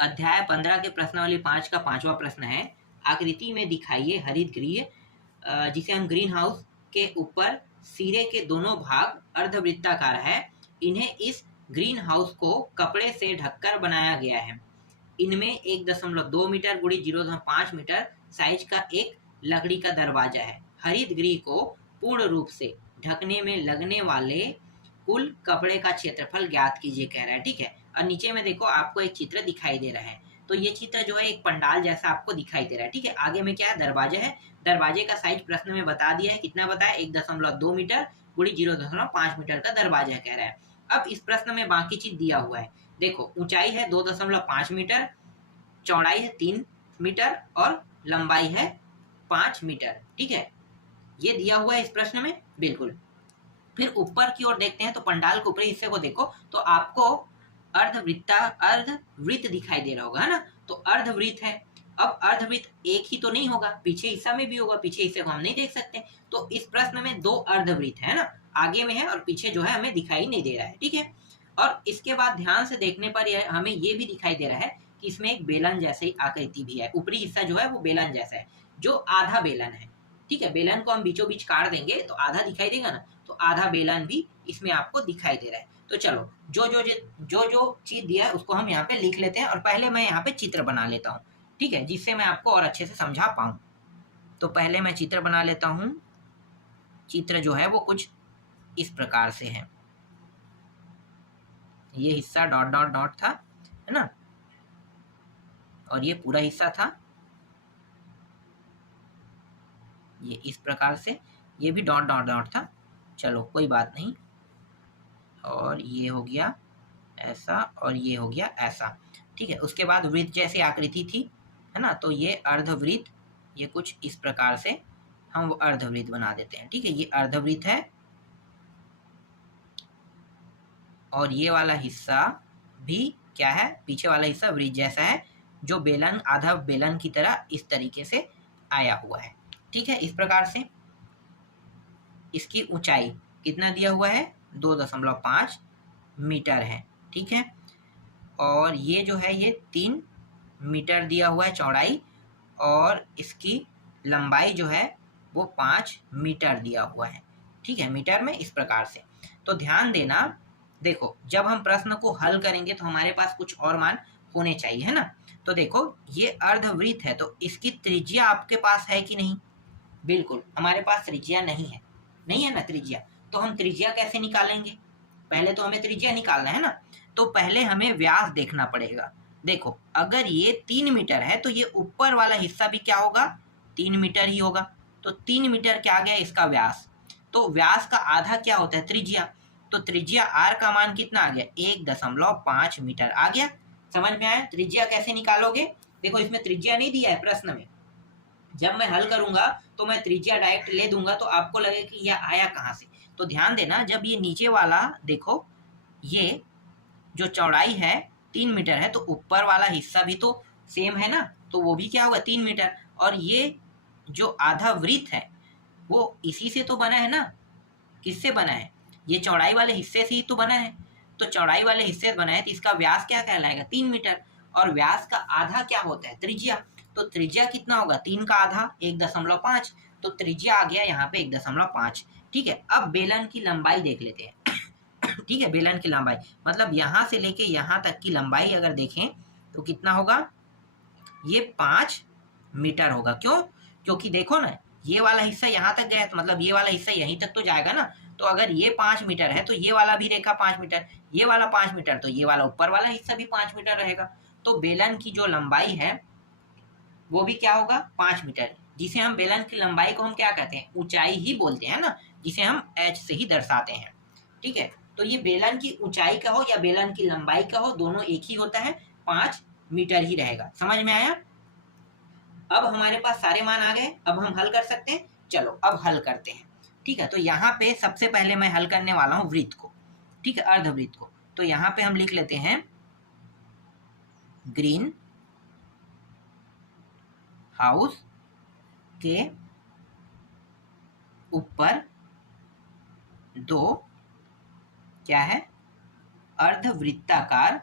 अध्याय 15 के प्रश्नावली 5 का 5वां प्रश्न है, आकृति में दिखाइए हरित गृह जिसे हम ग्रीन हाउस के ऊपर सिरे के दोनों भाग अर्धवृत्ताकार है। इन्हें इस ग्रीन हाउस को कपड़े से ढककर बनाया गया है। इनमें 1.2 मीटर गुड़ी 0.5 मीटर साइज का एक लकड़ी का दरवाजा है। हरित गृह को पूर्ण रूप से ढकने में लगने वाले कुल कपड़े का क्षेत्रफल ज्ञात कीजिए कह रहा है। ठीक है, और नीचे में देखो आपको एक चित्र दिखाई दे रहा है। तो ये चित्र जो है एक पंडाल जैसा आपको दिखाई दे रहा है। ठीक है, आगे में क्या है, दरवाजा है। दरवाजे का साइज प्रश्न में बता दिया है, कितना बताया, 1.2 मीटर गुड़ी 0.5 मीटर का दरवाजा कह रहा है। अब इस प्रश्न में बाकी चीज दिया हुआ है। देखो, ऊंचाई है 2.5 मीटर, चौड़ाई है 3 मीटर और लंबाई है 5 मीटर। ठीक है, ये दिया हुआ है इस प्रश्न में, बिल्कुल। फिर ऊपर की ओर देखते हैं तो पंडाल के ऊपरी हिस्से को देखो तो आपको अर्धवृत्त दिखाई दे रहा होगा, है ना। तो अर्धवृत्त है। अब अर्धवृत्त एक ही तो नहीं होगा, पीछे हिस्सा में भी होगा, पीछे हिस्से को हम नहीं देख सकते। तो इस प्रश्न में 2 अर्धवृत्त है ना, आगे में है और पीछे जो है हमें दिखाई नहीं दे रहा है। ठीक है, और इसके बाद ध्यान से देखने पर हमें ये भी दिखाई दे रहा है कि इसमें एक बेलन जैसी आकृति भी है। ऊपरी हिस्सा जो है वो बेलन जैसा है, जो आधा बेलन है। ठीक है, बेलन को हम बीचों बीच काट देंगे तो आधा दिखाई देगा ना, तो आधा बेलन भी इसमें आपको दिखाई दे रहा है। तो चलो, जो चीज दिया है उसको हम यहाँ पे लिख लेते हैं और पहले मैं यहाँ पे चित्र बना लेता हूँ। ठीक है, जिससे मैं आपको और अच्छे से समझा पाऊँ। तो पहले मैं चित्र बना लेता हूँ। चित्र जो है वो कुछ इस प्रकार से है। ये हिस्सा डॉट डॉट डॉट था, है ना, और ये पूरा हिस्सा था ये इस प्रकार से, ये भी डॉट डॉट डॉट था। चलो कोई बात नहीं, और ये हो गया ऐसा और ये हो गया ऐसा। ठीक है, उसके बाद वृत्त जैसी आकृति थी, है ना, तो ये अर्धवृत्त, ये कुछ इस प्रकार से हम वो अर्धवृत्त बना देते हैं। ठीक है, ये अर्धवृत्त है और ये वाला हिस्सा भी क्या है, पीछे वाला हिस्सा वृत्त जैसा है, जो बेलन, आधा बेलन की तरह इस तरीके से आया हुआ है। ठीक है, इस प्रकार से इसकी ऊंचाई कितना दिया हुआ है, 2.5 मीटर है। ठीक है, और ये जो है ये 3 मीटर दिया हुआ है चौड़ाई, और इसकी लंबाई जो है वो 5 मीटर दिया हुआ है। ठीक है, मीटर में इस प्रकार से। तो ध्यान देना, देखो जब हम प्रश्न को हल करेंगे तो हमारे पास कुछ और मान होने चाहिए, है ना। तो देखो ये अर्धवृत्त है, तो इसकी त्रिज्या आपके पास है कि नहीं, बिल्कुल हमारे पास त्रिज्या नहीं है, नहीं है ना त्रिज्या। तो हम त्रिज्या कैसे निकालेंगे, पहले तो हमें त्रिज्या निकालना है ना। तो पहले हमें व्यास देखना पड़ेगा। देखो अगर ये 3 मीटर है तो ये ऊपर वाला हिस्सा भी क्या होगा, 3 मीटर ही होगा। तो 3 मीटर क्या आ गया इसका व्यास। तो व्यास का आधा क्या होता है, त्रिज्या। तो त्रिज्या आर का मान कितना आ गया, 1.5 मीटर आ गया। समझ में आया त्रिज्या कैसे निकालोगे। देखो इसमें त्रिज्या नहीं दिया है प्रश्न में, जब मैं हल करूंगा तो मैं त्रिज्या डायरेक्ट ले दूंगा तो आपको लगे कि यह आया कहाँ से। तो ध्यान देना, जब ये नीचे वाला देखो, ये जो चौड़ाई है 3 मीटर है, तो ऊपर वाला हिस्सा भी तो सेम है ना, तो वो भी क्या होगा 3 मीटर। और ये जो आधा वृत्त है वो इसी से तो बना है ना, किससे बना है, ये चौड़ाई वाले हिस्से से ही तो बना है। तो चौड़ाई वाले हिस्से से बना है तो इसका व्यास क्या कहलाएगा, 3 मीटर। और व्यास का आधा क्या होता है, त्रिज्या। तो त्रिज्या कितना होगा, 3 का आधा 1.5, तो त्रिज्या आ गया यहाँ पे 1.5। ठीक है, अब बेलन की लंबाई देख लेते हैं। ठीक है, बेलन की लंबाई मतलब यहाँ से लेके यहाँ तक की लंबाई अगर देखें तो कितना होगा, ये 5 मीटर होगा। क्यों, क्योंकि देखो ना ये वाला हिस्सा यहाँ तक गया, तो मतलब ये वाला हिस्सा यहीं तक तो जाएगा ना। तो अगर ये 5 मीटर है तो ये वाला भी रेखा 5 मीटर, ये वाला 5 मीटर, तो ये वाला ऊपर वाला हिस्सा भी 5 मीटर रहेगा। तो बेलन की जो लंबाई है वो भी क्या होगा, 5 मीटर, जिसे हम बेलन की लंबाई को हम क्या कहते हैं, ऊंचाई ही बोलते हैं ना, जिसे हम एच से ही दर्शाते हैं। ठीक है, तो ये बेलन की ऊंचाई का हो या बेलन की लंबाई का हो, दोनों एक ही होता है, 5 मीटर ही रहेगा। समझ में आया। अब हमारे पास सारे मान आ गए, अब हम हल कर सकते हैं। चलो अब हल करते हैं। ठीक है, तो यहाँ पे सबसे पहले मैं हल करने वाला हूँ वृत्त को, ठीक है, अर्धवृत्त को। तो यहाँ पे हम लिख लेते हैं ग्रीन हाउस के ऊपर 2 क्या है, अर्धवृत्ताकार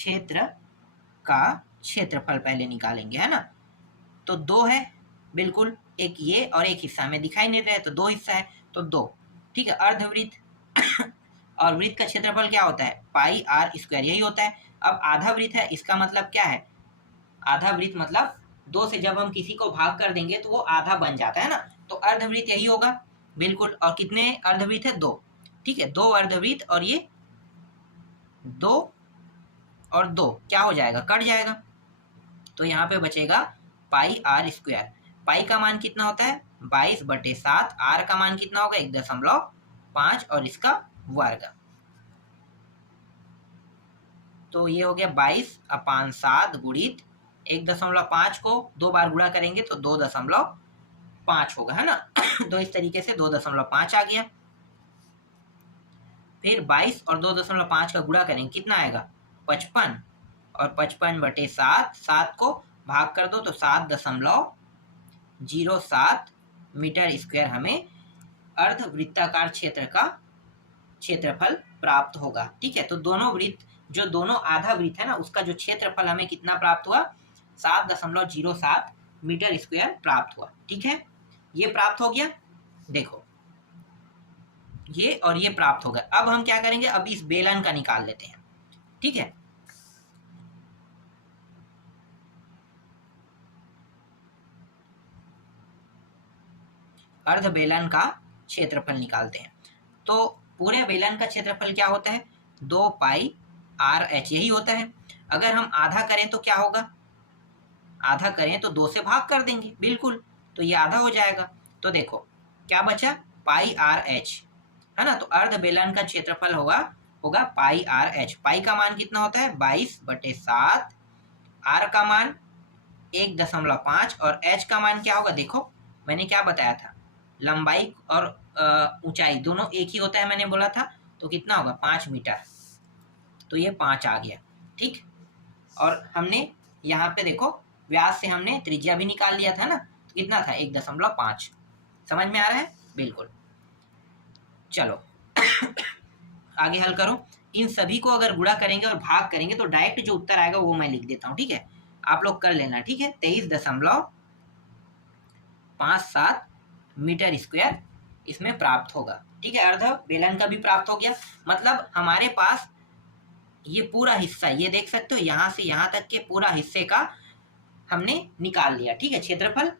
क्षेत्र का क्षेत्रफल पहले निकालेंगे, है ना। तो 2 है, बिल्कुल, एक ये और एक हिस्सा में दिखाई नहीं रहा है, तो 2 हिस्सा है, तो 2। ठीक है, अर्धवृत्त और वृत्त का क्षेत्रफल क्या होता है, पाई आर स्क्वायर, यही होता है। अब आधा वृत्त है, इसका मतलब क्या है, आधा वृत्त मतलब 2 से जब हम किसी को भाग कर देंगे तो वो आधा बन जाता है ना, तो अर्धवृत्त यही होगा, बिल्कुल। और कितने अर्धवृत्त है, 2। ठीक है, 2 अर्धवृत्त, और ये 2 और 2 क्या हो जाएगा, कट जाएगा, तो यहाँ पे बचेगा पाई आर स्क्वायर। पाई का मान कितना होता है, 22/7, आर का मान कितना होगा, 1.5, और इसका वर्ग। तो ये हो गया 22/7 गुणित 1.5 को 2 बार गुणा करेंगे तो 2.5 होगा, है ना। तो इस तरीके से 2.5 आ गया। फिर 22 और 2.5 का गुणा करेंगे, कितना आएगा, 55, और 55/7, 7 को भाग कर दो तो 7.07 मीटर स्क्वायर हमें अर्धवृत्ताकार क्षेत्र का क्षेत्रफल प्राप्त होगा। ठीक है, तो दोनों वृत्त, जो दोनों आधा वृत्त है ना, उसका जो क्षेत्रफल हमें कितना प्राप्त हुआ, 7.07 मीटर स्क्वायर प्राप्त हुआ। ठीक है, ये प्राप्त हो गया, देखो ये और ये प्राप्त हो गया। अब हम क्या करेंगे, अब इस बेलन का निकाल लेते हैं। ठीक है, अर्ध बेलन का क्षेत्रफल निकालते हैं। तो पूरे बेलन का क्षेत्रफल क्या होता है, 2 पाई आर एच, यही होता है। अगर हम आधा करें तो क्या होगा, आधा करें तो 2 से भाग कर देंगे, बिल्कुल, तो ये आधा हो जाएगा। तो देखो क्या बचा, पाई आर एच, है ना। तो अर्ध बेलन का क्षेत्रफल होगा पाई आर एच। पाई का मान कितना होता है, 22/7, आर का मान 1.5, और एच का मान क्या होगा, देखो मैंने क्या बताया था, लंबाई और ऊंचाई दोनों एक ही होता है, मैंने बोला था। तो कितना होगा, 5 मीटर, तो ये 5 आ गया। ठीक, और हमने यहाँ पे देखो व्यास से हमने त्रिज्या भी निकाल लिया था ना, तो कितना था, 1.5। समझ में आ रहा है, बिल्कुल। चलो आगे हल करो। इन सभी को अगर गुणा करेंगे और भाग करेंगे तो डायरेक्ट जो उत्तर आएगा वो मैं लिख देता हूँ। ठीक है, आप लोग कर लेना। ठीक है, 23.57 मीटर स्क्वायर इसमें प्राप्त होगा। ठीक है, अर्ध बेलन का भी प्राप्त हो गया, मतलब हमारे पास ये पूरा हिस्सा, ये देख सकते हो, यहाँ से यहाँ तक के पूरा हिस्से का हमने निकाल लिया। ठीक है, क्षेत्रफल।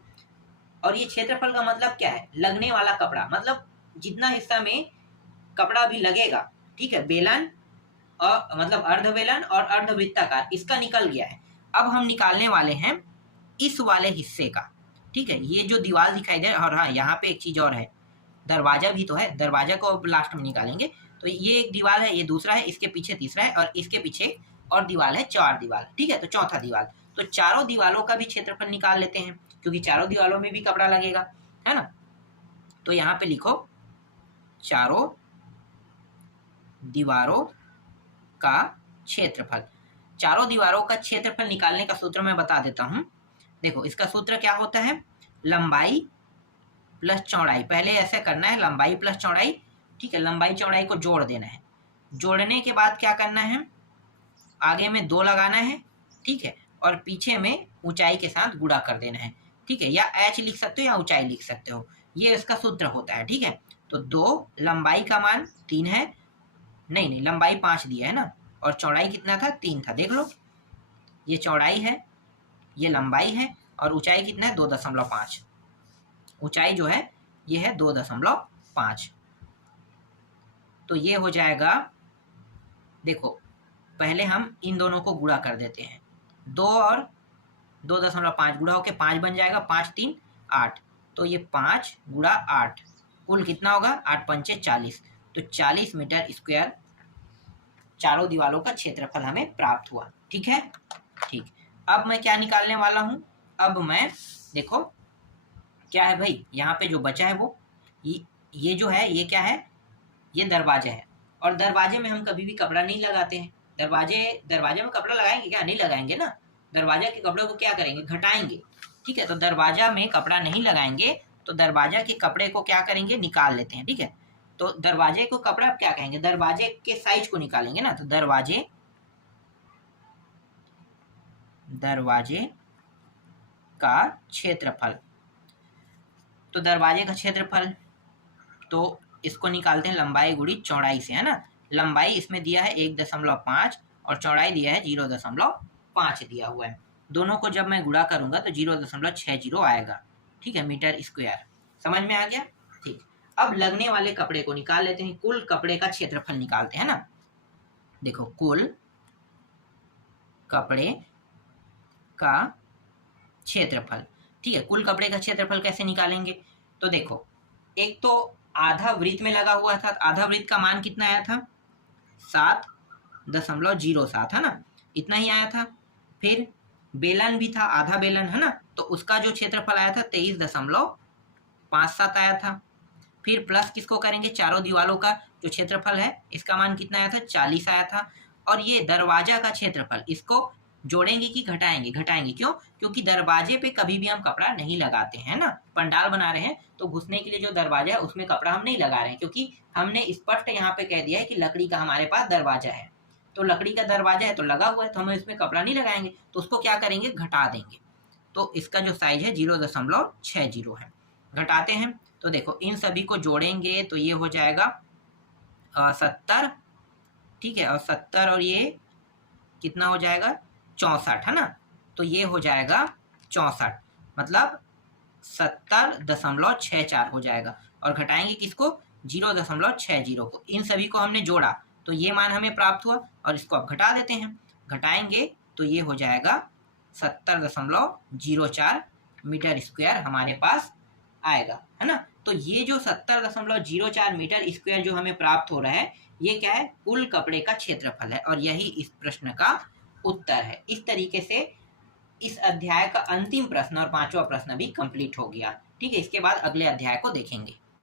और ये क्षेत्रफल का मतलब क्या है, लगने वाला कपड़ा, मतलब जितना हिस्सा में कपड़ा भी लगेगा। ठीक है, बेलन और मतलब अर्ध बेलन और अर्धवृत्ताकार, इसका निकल गया है। अब हम निकालने वाले हैं इस वाले हिस्से का। ठीक है, ये जो दीवार दिखाई दे, और हाँ यहाँ पे एक चीज और है, दरवाजा भी तो है, दरवाजा को लास्ट में निकालेंगे। तो ये एक दीवार है, ये दूसरा है, इसके पीछे तीसरा है, और इसके पीछे और दीवार है, 4 दीवार। ठीक है, तो चौथा दीवार। तो चारों दीवारों का भी क्षेत्रफल निकाल लेते हैं, क्योंकि चारों दीवारों में भी कपड़ा लगेगा, है ना। तो यहाँ पे लिखो चारों दीवारों का क्षेत्रफल। चारों दीवारों का क्षेत्रफल निकालने का सूत्र मैं बता देता हूं। देखो इसका सूत्र क्या होता है, लंबाई प्लस चौड़ाई। पहले ऐसे करना है, लंबाई प्लस चौड़ाई। ठीक है, लंबाई चौड़ाई को जोड़ देना है। जोड़ने के बाद क्या करना है, आगे में 2 लगाना है। ठीक है, और पीछे में ऊंचाई के साथ गुणा कर देना है। ठीक है, या एच लिख सकते हो या ऊंचाई लिख सकते हो, ये इसका सूत्र होता है। ठीक है, तो 2, लंबाई का मान 3 है, नहीं लंबाई 5 दिया है ना, और चौड़ाई कितना था, 3 था। देख लो, ये चौड़ाई है, ये लंबाई है, और ऊंचाई कितना है, 2.5। ऊंचाई जो है ये है 2.5। तो ये हो जाएगा, देखो पहले हम इन दोनों को गुणा कर देते हैं। 2 और 2.5 गुणा होके 5 बन जाएगा, 5 3 8। तो ये 5 गुणा 8 कुल कितना होगा, 8 पंचे 40। तो 40 मीटर स्क्वायर चारों दीवारों का क्षेत्रफल हमें प्राप्त हुआ। ठीक है, ठीक। अब मैं क्या निकालने वाला हूं, अब मैं देखो क्या है भाई, यहाँ पे जो बचा है वो ये जो है, ये क्या है, ये दरवाजा है। और दरवाजे में हम कभी भी कपड़ा नहीं लगाते हैं। दरवाजे में कपड़ा लगाएंगे क्या, नहीं लगाएंगे ना। दरवाजा के कपड़े को क्या करेंगे, घटाएंगे। ठीक है, तो दरवाजा में कपड़ा नहीं लगाएंगे, तो दरवाजा के कपड़े को क्या करेंगे, निकाल लेते हैं। ठीक है, तो दरवाजे को कपड़ा क्या कहेंगे, दरवाजे के साइज को निकालेंगे ना। तो दरवाजे दरवाजे का क्षेत्रफल। तो दरवाजे का क्षेत्रफल, तो इसको निकालते हैं लंबाई गुणी चौड़ाई से, है ना। लंबाई इसमें दिया है 1.5 और चौड़ाई दिया है 0.5 दिया हुआ है। दोनों को जब मैं गुणा करूंगा तो 0.60 आएगा, ठीक है, मीटर स्क्वायर। समझ में आ गया? ठीक। अब लगने वाले कपड़े को निकाल लेते हैं, कुल कपड़े का क्षेत्रफल निकालते हैं ना। देखो, कुल कपड़े का क्षेत्रफल, ठीक है। कुल कपड़े का क्षेत्रफल कैसे निकालेंगे? तो देखो, एक तो आधा वृत्त में लगा हुआ था, आधा वृत्त का मान कितना आया था? 7.07, है ना, इतना ही आया था। फिर बेलन भी था, आधा बेलन, है ना, तो उसका जो क्षेत्रफल आया था 23.57 आया था। फिर प्लस किसको करेंगे? चारों दीवालों का जो क्षेत्रफल है, इसका मान कितना आया था? 40 आया था। और ये दरवाजा का क्षेत्रफल, इसको जोड़ेंगे कि घटाएंगे? घटाएंगे। क्यों? क्योंकि दरवाजे पे कभी भी हम कपड़ा नहीं लगाते हैं ना। पंडाल बना रहे हैं तो घुसने के लिए जो दरवाजा है उसमें कपड़ा हम नहीं लगा रहे हैं, क्योंकि हमने स्पष्ट यहाँ पे कह दिया है कि लकड़ी का हमारे पास दरवाजा है। तो लकड़ी का दरवाजा है तो लगा हुआ है, तो हम इसमें कपड़ा नहीं लगाएंगे, तो उसको क्या करेंगे? घटा देंगे। तो इसका जो साइज है 0.60 है। घटाते हैं तो देखो, इन सभी को जोड़ेंगे तो ये हो जाएगा 70, ठीक है। और 70 और ये कितना हो जाएगा? 64, है ना। तो ये हो जाएगा 64, मतलब 70.64 हो जाएगा। और घटाएंगे किसको? 0.60 को। इन सभी को हमने जोड़ा तो ये मान हमें प्राप्त हुआ, और इसको अब घटा देते हैं। घटाएंगे तो ये हो जाएगा 70.04 मीटर स्क्वायर हमारे पास आएगा, है ना। तो ये जो 70.04 मीटर स्क्वायर जो हमें प्राप्त हो रहा है, ये क्या है? कुल कपड़े का क्षेत्रफल है, और यही इस प्रश्न का उत्तर है। इस तरीके से इस अध्याय का अंतिम प्रश्न और 5वां प्रश्न भी कंप्लीट हो गया। ठीक है, इसके बाद अगले अध्याय को देखेंगे।